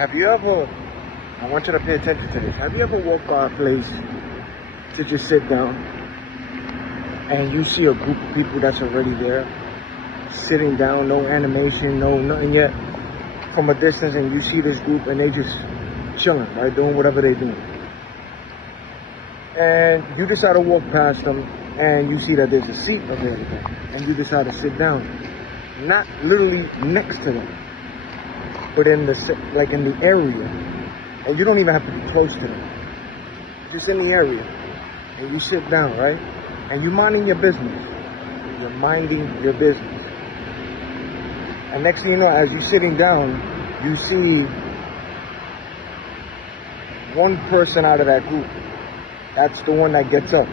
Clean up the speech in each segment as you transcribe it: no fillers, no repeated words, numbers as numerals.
Have you ever, I want you to pay attention to this. Have you ever walked by a place to just sit down and you see a group of people that's already there, sitting down, no animation, no nothing yet, from a distance, and you see this group and they just chilling, right, doing whatever they're doing. And you decide to walk past them and you see that there's a seat available and you decide to sit down. Not literally next to them, but in the, like in the area. And you don't even have to be close to them. Just in the area. And you sit down, right? And you're minding your business. You're minding your business. And next thing you know, as you're sitting down, you see one person out of that group. That's the one that gets up.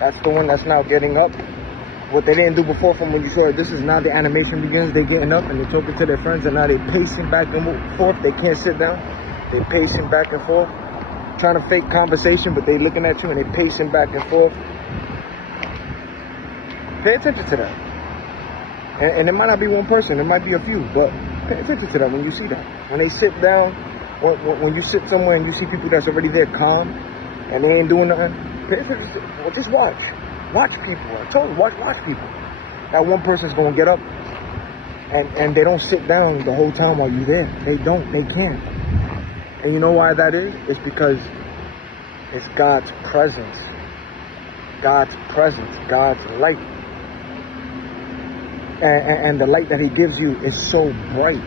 That's the one that's now getting up. What they didn't do before, from when you saw it, this is now the animation begins. They getting up and they're talking to their friends, and now they're pacing back and forth. They can't sit down. They're pacing back and forth, trying to fake conversation, but they looking at you and they're pacing back and forth. Pay attention to that. And it might not be one person, it might be a few, but pay attention to that when you see that. When they sit down, when you sit somewhere and you see people that's already there calm and they ain't doing nothing, pay attention to, well, just watch. Watch people. I told you, watch people. That one person's gonna get up and they don't sit down the whole time while you're there. They don't, they can't. And you know why that is? It's because it's God's presence. God's presence, God's light. And the light that he gives you is so bright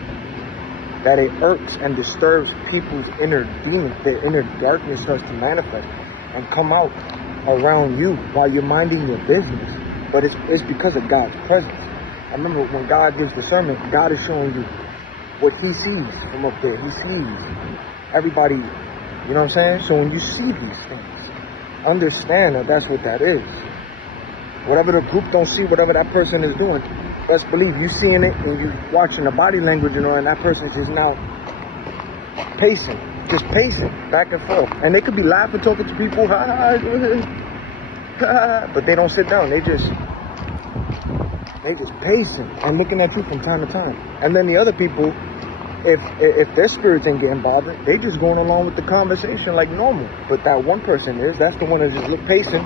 that it irks and disturbs people's inner demon. Their inner darkness starts to manifest and come out around you while you're minding your business. But it's because of God's presence. I remember when God gives discernment, God is showing you what he sees from up there. He sees everybody, you know what I'm saying? So when you see these things, understand that that's what that is. Whatever the group don't see, whatever that person is doing, best believe you seeing it and you watching the body language, you know, and that person is just now pacing, just pacing back and forth. And they could be laughing, talking to people, but they don't sit down. They just pacing and looking at you from time to time. And then the other people, if their spirits ain't getting bothered, they just going along with the conversation like normal. But that one person that's the one that just pacing.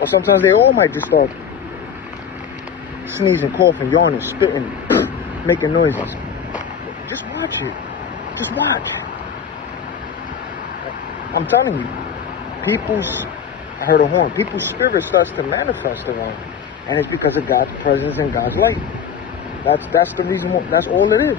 Or sometimes they all might just start sneezing, coughing, yawning, spitting, making noises. Just watch it. Just watch. I'm telling you, I heard a horn. People's spirit starts to manifest around, and it's because of God's presence and God's light. That's the reason. That's all it is.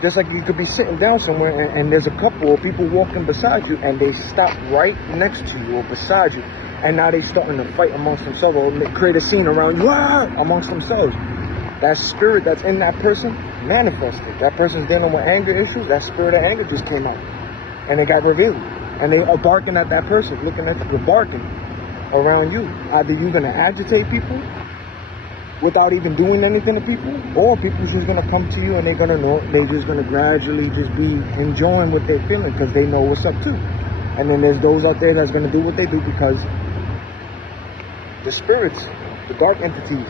Just like you could be sitting down somewhere and there's a couple of people walking beside you and they stop right next to you or beside you, and now they starting to fight amongst themselves or create a scene around you amongst themselves. That spirit that's in that person manifested. That person's dealing with anger issues. That spirit of anger just came out and it got revealed. And they are barking at that person, looking at you, barking around you. Either you're going to agitate people without even doing anything to people, or people's just going to come to you and they're going to know, they're just going to gradually just be enjoying what they're feeling because they know what's up too. And then there's those out there that's going to do what they do because the spirits, the dark entities,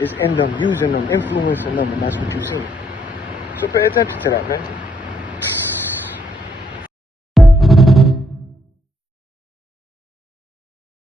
is in them, using them, influencing them, and that's what you're seeing. So pay attention to that, man.